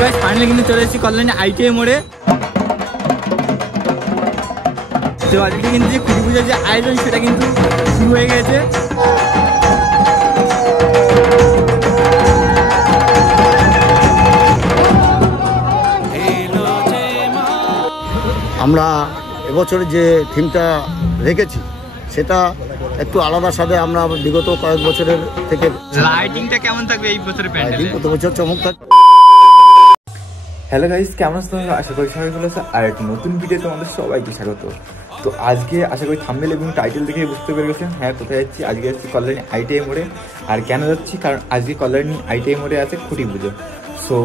Guys finally কিন্তু চলে এসেছি কল্যাণী আইটিআই মোড়ে। তো আজকে কিন্তু যে খুঁটি পুজোর যে আয়োজন সেটা কিন্তু শুরু হয়ে গেছে। আমরা এবছরে যে থিমটা রেখেছি সেটা একটু আলাদা সাথে আমরা বিগত কয়েক বছরের থেকে। লাইটিংটা কেমন থাকবে এই বছরের প্যান্ডেলে? প্রতি বছর চমক থাকবে। হ্যালো গাইস, কেমন আছো তোমরা? আশা করি সবাই ভালো আছো। আর একটা নতুন ভিডিও তোমাদের সবাইকে স্বাগত। তো আজকে আশা করি থাম্বনেল এবং টাইটেল দেখে বুঝতে পেরে গেছেন হ্যাঁ কোথায় যাচ্ছি। আজকে যাচ্ছি কল্যাণী আইটিআই মোড়ে। আর কেন যাচ্ছি? কারণ আজকে কল্যাণী আইটিআই মোড়ে আছে খুঁটি পুজো। সো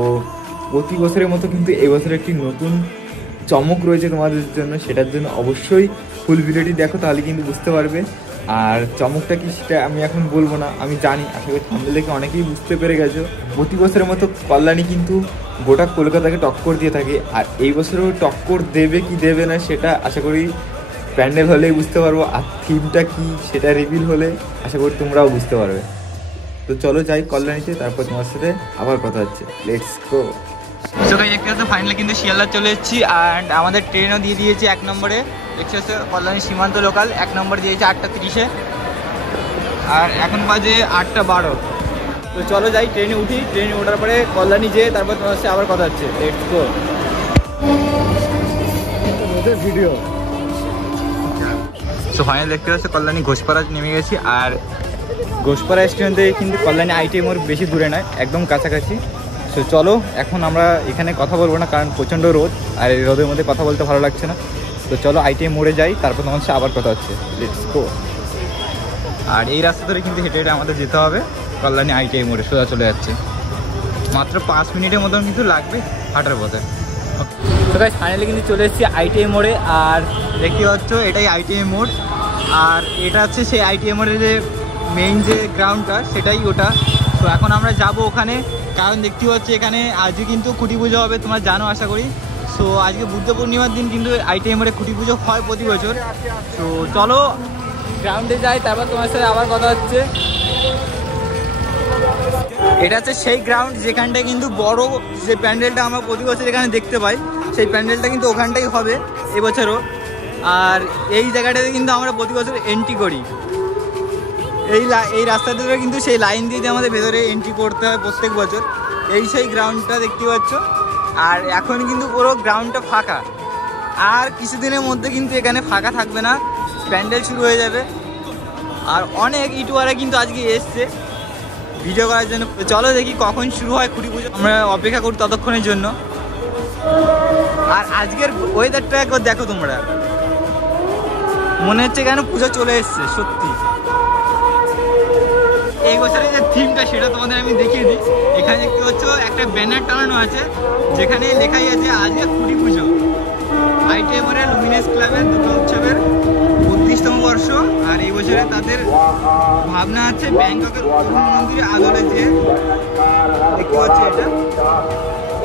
প্রতি বছরের মতো কিন্তু এবছর একটি নতুন চমক রয়েছে তোমাদের জন্য। সেটার জন্য অবশ্যই ফুল ভিডিওটি দেখো, তাহলে কিন্তু বুঝতে পারবে। আর চমকটা কি সেটা আমি এখন বলবো না, আমি জানি আশা করি থাম্বনেল দেখে অনেকেই বুঝতে পেরে গেছো। প্রতি বছরের মতো কল্যাণী কিন্তু গোটা কলকাতাকে টক্কর দিয়ে থাকে। আর এই বছরও টক্কর দেবে কি দেবে না সেটা আশা করি প্যান্ডেল হলেই বুঝতে পারবো। আর থিমটা কি সেটা রিভিল হলে আশা করি তোমরাও বুঝতে পারবে। তো চলো যাই কল্যাণীতে, তারপর তোমার সাথে আবার কথা হচ্ছে। Let's go. তো গাইস দেখতে পাচ্ছ ফাইনালি কিন্তু শিয়ালদা চলে এসেছি। অ্যান্ড আমাদের ট্রেনও দিয়ে দিয়েছে 1 নম্বরে। দেখতে পাচ্ছ কল্যাণী সীমান্ত লোকাল 1 নম্বর দিয়েছে 8:30-এ। আর এখন বাজে 8:12। তো চলো যাই ট্রেনে উঠি। ট্রেনে ওঠার পরে কল্যাণী যেয়ে তারপর তোমার সাথে আবার কথা হচ্ছে। Let's go. Video so finally দেখতে পাচ্ছ কল্যাণী ঘোষপাড়া নেমে গেছি। আর ঘোষপাড়া স্টেশন থেকে কিন্তু কল্যাণী আইটিআই মোড় বেশি দূরে নয়, একদম কাছাকাছি। সো চলো এখন আমরা এখানে কথা বলবো না, কারণ প্রচণ্ড রোদ আর এই রোদের মধ্যে কথা বলতে ভালো লাগছে না। তো চলো আইটিআই মোড়ে যাই, তারপর তোমার সাথে আবার কথা হচ্ছে। Let's go. আর এই রাস্তা ধরে কিন্তু হেঁটে হেঁটে আমাদের যেতে হবে কল্যাণী আইটিআই মোড়ে। সোজা চলে যাচ্ছে, মাত্র 5 মিনিটের মতন কিন্তু লাগবে হাঁটার পথে। তো গাইস ফাইনালি কিন্তু চলে এসেছি আইটিআই মোড়ে। আর দেখতে পাচ্ছ এটাই আইটিআই মোড়। আর এটা হচ্ছে সেই আইটিআই মোড়ের যে মেইন যে গ্রাউন্ডটা সেটাই ওটা। তো এখন আমরা যাব ওখানে, কারণ দেখতে পাচ্ছি এখানে আজকে কিন্তু খুঁটি পুজো হবে, তোমরা জানো আশা করি। সো আজকে বুদ্ধ পূর্ণিমার দিন কিন্তু আইটিআই মোড়ে খুঁটি পুজো হয় প্রতি বছর। তো চলো গ্রাউন্ডে যাই, তারপর তোমার সাথে আবার কথা হচ্ছে। এটা হচ্ছে সেই গ্রাউন্ড যেখানটায় কিন্তু বড় যে প্যান্ডেলটা আমরা প্রতি বছর এখানে দেখতে পাই, সেই প্যান্ডেলটা কিন্তু ওখানটাই হবে এবছরও। আর এই জায়গাটাতে কিন্তু আমরা প্রতি বছর এন্ট্রি করি। এই রাস্তা ধরে কিন্তু সেই লাইন দিয়ে আমাদের ভেতরে এন্ট্রি করতে হয় প্রত্যেক বছর। এই সেই গ্রাউন্ডটা দেখতে পাচ্ছ। আর এখন কিন্তু পুরো গ্রাউন্ডটা ফাঁকা। আর কিছুদিনের মধ্যে কিন্তু এখানে ফাঁকা থাকবে না, প্যান্ডেল শুরু হয়ে যাবে। আর অনেক ইটুয়ারা কিন্তু আজকে এসছে ভিডিও করার জন্য। চলো দেখি কখন শুরু হয় খুঁটি পুজো, আমরা অপেক্ষা করি ততক্ষণের জন্য। আর আজকের ওয়েদারটা একবার দেখো তোমরা, মনে হচ্ছে কেন পুজো চলে এসছে সত্যি। এই বছরের যে থিমটা সেটা তোমাদের আমি দেখিয়ে দিই। এখানে দেখতে পাচ্ছ একটা ব্যানার টানানো আছে যেখানে লেখাই আছে আজকে খুঁটি পুজো। আইটিআই মোড়ের লুমিনাস ক্লাবের দুর্গা উৎসবের 32তম বর্ষ। আর এই বছরে তাদের ভাবনা আছে ব্যাংককের মন্দিরের আদলে যে দেখতে পাচ্ছি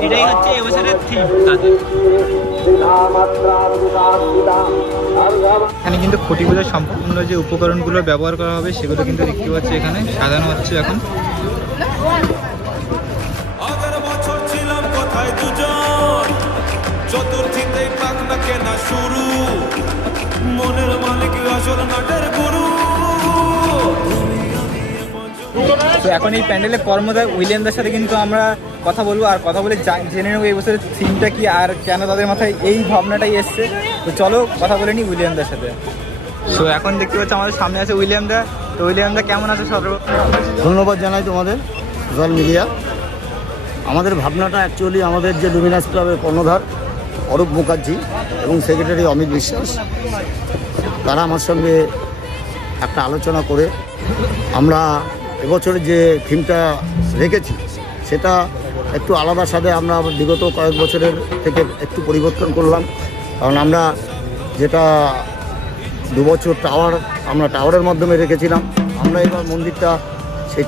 এটাই হচ্ছে এবছরের থিম তাদের। এখানে কিন্তু খুঁটি পুজোর সম্পূর্ণ যে উপকরণগুলো ব্যবহার করা হবে সেগুলো কিন্তু দেখতে পাচ্ছি এখানে সাজানো হচ্ছে এখন। তো এখন এই প্যান্ডেলের কর্মধার উইলিয়ামদের সাথে কিন্তু আমরা কথা বলবো, আর কথা বলে জেনে নেবো এই বছরের থিমটা কি আর কেন তাদের মাথায় এই ভাবনাটাই এসছে। তো চলো কথা বলে নিই উইলিয়ামদের সাথে। তো এখন দেখতে পাচ্ছি আমাদের সামনে আছে উইলিয়ামদা। তো উইলিয়ামদা কেমন আছে? সব ধন্যবাদ জানাই তোমাদের সোশ্যাল মিডিয়া। আমাদের ভাবনাটা অ্যাকচুয়ালি আমাদের যে লুমিনাস ক্লাবের কর্ণধার অরূপ মুখার্জি এবং সেক্রেটারি অমিত বিশ্বাস, তারা আমার সঙ্গে একটা আলোচনা করে আমরা এবছরে যে থিমটা রেখেছি সেটা একটু আলাদা সাথে আমরা বিগত কয়েক বছরের থেকে একটু পরিবর্তন করলাম। কারণ আমরা যেটা 2 বছর আমরা টাওয়ারের মাধ্যমে রেখেছিলাম, আমরা এবার মন্দিরটা সেই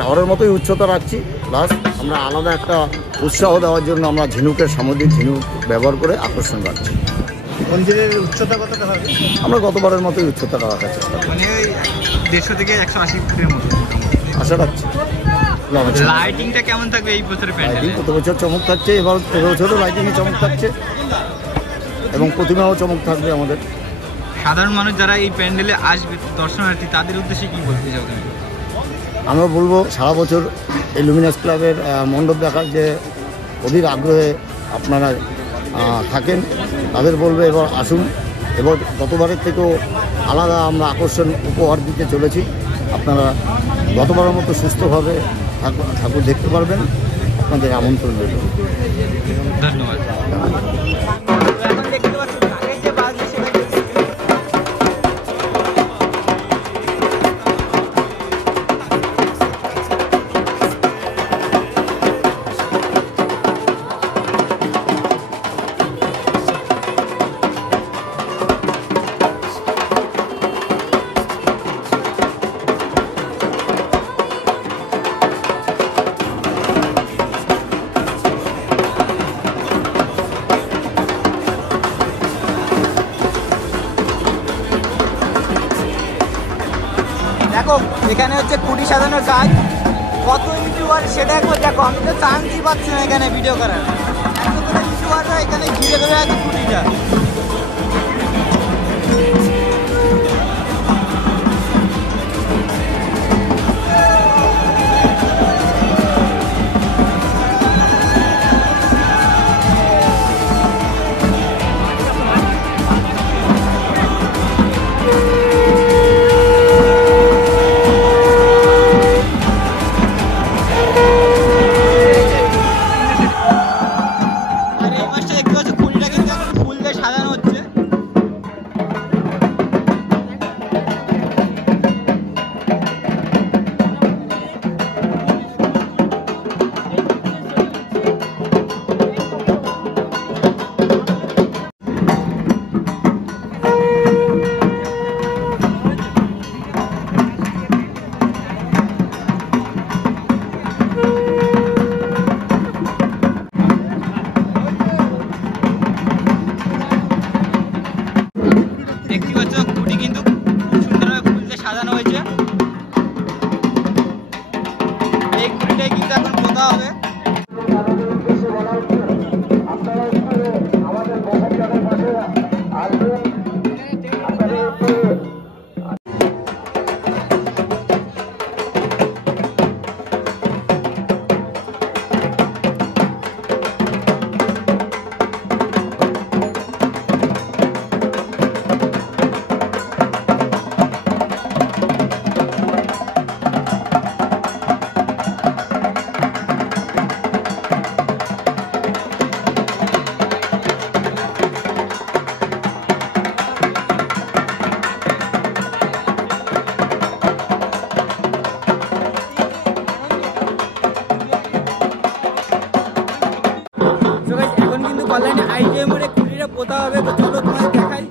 টাওয়ারের মতোই উচ্চতা রাখছি। প্লাস আমরা আলাদা একটা উৎসাহ দেওয়ার জন্য আমরা ঝিনুকের সামুদ্রিক ঝিনুক ব্যবহার করে আকর্ষণ রাখছি। মন্দিরের উচ্চতা কতটা হবে? আমরা গতবারের মতোই উচ্চতা রাখার চেষ্টা করি, মানে 150 থেকে 180 ফিটের মতো আশা রাখছি। ক্লাব আছে। লাইটিংটা কেমন থাকবে এই বছরের লাইটিং প্যান্ডেলে? প্রতি বছর চমক থাকছে, এবছরও লাইটিংয়ে চমক থাকছে এবং প্রতিমাও চমক থাকবে আমাদের। সাধারণ মানুষ যারা এই প্যান্ডেলে আসবে দর্শনার্থী, তাদের উদ্দেশ্যে কি বলতে চাও তুমি? আমরা বলবো সারা বছর এই লুমিনাস ক্লাবের মণ্ডপ দেখার যে অধীর আগ্রহে আপনারা থাকেন, তাদের বলবে এবার আসুন। এবার গতবারের থেকেও আলাদা আমরা আকর্ষণ উপহার দিতে চলেছি। আপনারা গতবারের মতো সুস্থভাবে ঠাকুর দেখতে পারবেন, আপনাদের আমন্ত্রণ রইল। ধন্যবাদ। দেখো এখানে হচ্ছে খুঁটি সাজানোর কাজ, কত ইউটিউবার সেটা একবার দেখো। আমি তো চান্সই পাচ্ছি না এখানে ভিডিও করার, এত করে ইউটিউবাররা এখানে ঘিরে ধরে আছে খুঁটিটা। কল্যাণী আইটিএম এর খুঁটিটা পোতা হবে, তো চলো তোমাদের দেখাই।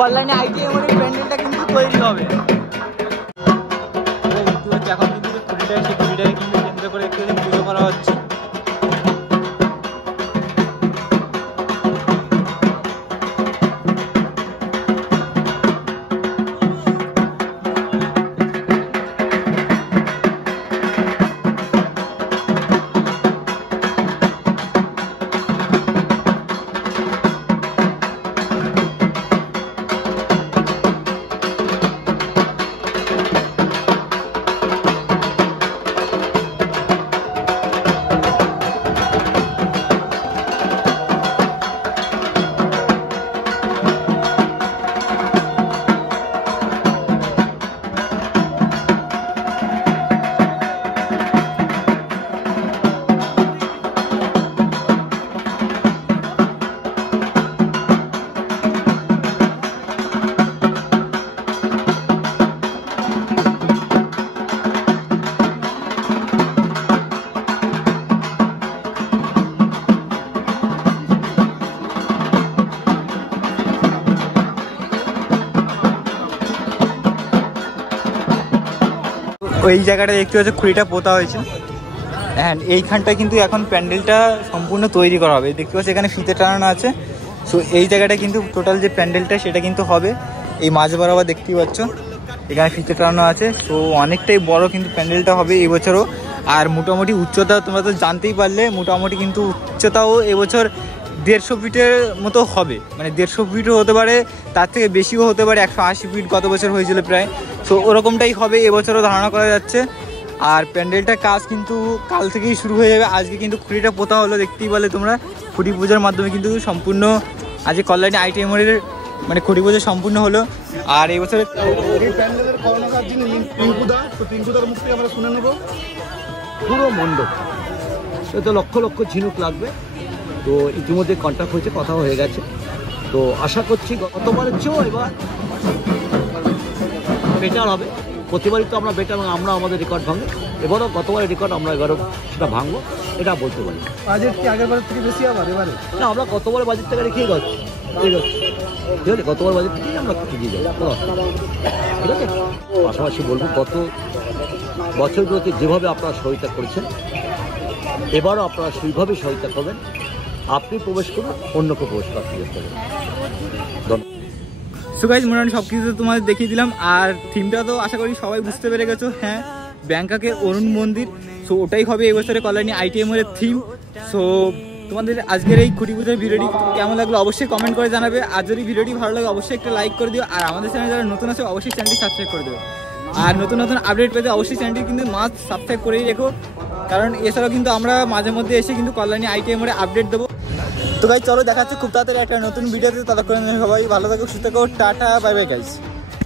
কল্যাণী আইটিএম এর প্যান্ডেলটা কিন্তু তৈরি হবে। এখন কিন্তু খুঁটিটাকে কিন্তু কেন্দ্র করে একটু পুজো করা হচ্ছে। ওই জায়গাটা দেখতে পাচ্ছ খুঁড়িটা পোতা হয়েছে। হ্যাঁ, এইখানটা কিন্তু এখন প্যান্ডেলটা সম্পূর্ণ তৈরি করা হবে। দেখতে পাচ্ছ এখানে ফিতে টানানো আছে। সো এই জায়গাটা কিন্তু টোটাল যে প্যান্ডেলটা সেটা কিন্তু হবে এই মাঝ বরাবর দেখতেই পাচ্ছ এখানে ফিতে টানানো আছে। তো অনেকটাই বড় কিন্তু প্যান্ডেলটা হবে এই বছরও। আর মোটামুটি উচ্চতা তোমরা তো জানতেই পারলে, মোটামুটি কিন্তু উচ্চতাও এবছর 150 ফিটের মতো হবে, মানে 150 ফিটও হতে পারে, তার থেকে বেশিও হতে পারে। 180 ফিট গত বছর হয়েছিল প্রায়। সো ওরকমটাই হবে এবছরও ধারণা করা যাচ্ছে। আর প্যান্ডেলটার কাজ কিন্তু কাল থেকেই শুরু হয়ে যাবে। আজকে কিন্তু খুঁড়িটা পোতা হলো, দেখতেই পারলে তোমরা। খুঁটি পুজোর মাধ্যমে কিন্তু সম্পূর্ণ আজকে কল্যাণী ITI মোড়ের মানে খুঁটি পুজো সম্পূর্ণ হলো। আর এই বছরে এই প্যান্ডেলের কর্ণধার যিনি টিঙ্কুদা, তো টিঙ্কুদার মুখ থেকে আমরা শুনে নেব পুরো মণ্ডপ। এতে লক্ষ লক্ষ ঝিনুক লাগবে। তো ইতিমধ্যে কন্ট্যাক্ট হয়েছে, কথা হয়ে গেছে। তো আশা করছি গতবারের চেয়েও এবার বেটার হবে। প্রতিবারই তো আমরা বেটার, আমরা আমাদের রেকর্ড ভাঙবো। এবারও গতবারের রেকর্ড আমরা এবারও সেটা ভাঙবো, এটা বলতে পারি। বাজেট কি আগের বারের থেকে বেশি আবার এবারে? না, আমরা গতবারের বাজেট থেকে রেখেই যাচ্ছি, ঠিক আছে? ঠিক আছে, গতবার বাজেট থেকেই আমরা এগিয়ে যাবো, ঠিক আছে? পাশাপাশি বলবো গত বছরগুলোতে যেভাবে আপনারা সহায়তা করেছেন, এবারও আপনারা সেইভাবেই সহায়তা করবেন। আপনি প্রবেশ করুন, অন্যকে প্রবেশ করার সুযোগ করবেন। সো গাইস, মোটামুটি সব কিছু তোমাদের দেখিয়ে দিলাম। আর থিমটা তো আশা করি সবাই বুঝতে পেরে গেছো। হ্যাঁ, ব্যাংককের অরুণ মন্দির। সো ওটাই হবে এবছরে কল্যাণী ITI মোড়ের থিম। সো তোমাদের আজকের এই খুঁটি পুজোর ভিডিওটি কেমন লাগলো অবশ্যই কমেন্ট করে জানাবে। আর যদি ভিডিওটি ভালো লাগে অবশ্যই একটা লাইক করে দিও। আর আমাদের চ্যানেলে যারা নতুন আছে অবশ্যই চ্যানেলটি সাবস্ক্রাইব করে দেবে। আর নতুন নতুন আপডেট পেতে অবশ্যই চ্যানেলটি কিন্তু মাস্ট সাবস্ক্রাইব করেই রেখো, কারণ এছাড়াও কিন্তু আমরা মাঝে মধ্যে এসে কিন্তু কল্যাণী ITI মোড়ে আপডেট দেবো। তো গাইস চলো, দেখা হচ্ছে খুব তাড়াতাড়ি একটা নতুন ভিডিওতে। ততক্ষণ সবাই ভালো থাকো, সুস্থ থাকো, টাটা, বাই বাই গাইস।